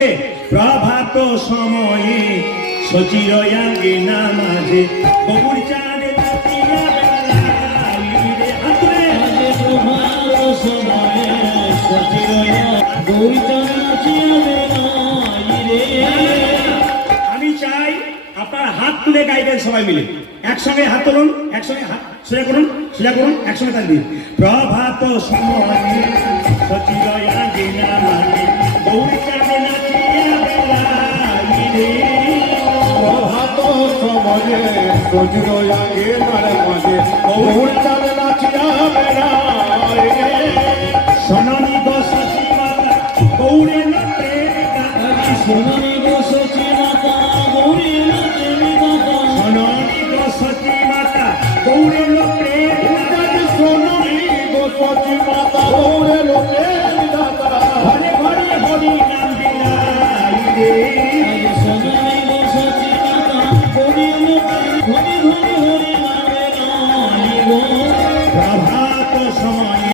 প্রভাত সময়ে সচির আগে নামাজে বকুর চাঁদ নাচিয়া বেড়াই রে হাতরে প্রভাত সময়ে সচির গৌরী চাঁদ নাচিয়া বেড়াই রে। আমি চাই আপনার হাত তুলে গাইবেন সবাই মিলে একসঙ্গে হাত তুলুন একসঙ্গে হাত সোজা করুন একসঙ্গে তালি দিন। প্রভাত সময়ে সচির আগে নামাজে বকুর চাঁদ নাচিয়া বেড়াই রে। প্রভাত সময়ে সজুর আগে নারে মাঝে বহুল চালে নাচিয়া বেড়ায় সননী গো সচি মাতা গৌরে লটে গাতা সোনালী গো সচি মাতা গৌরী লক্ষ্মী মাতা সননী গো সচি মাতা গৌরে লটে গাতা সোনালী গো সচি মাতা গৌরে লোকে দাতা ঘরে ঘরে হরি নাম বিলাই রে। সোনালী গো সচি মাতা গৌরী লক্ষ্মী ঘরে ঘরে হরি নামে গাই গো। প্রভাত সময়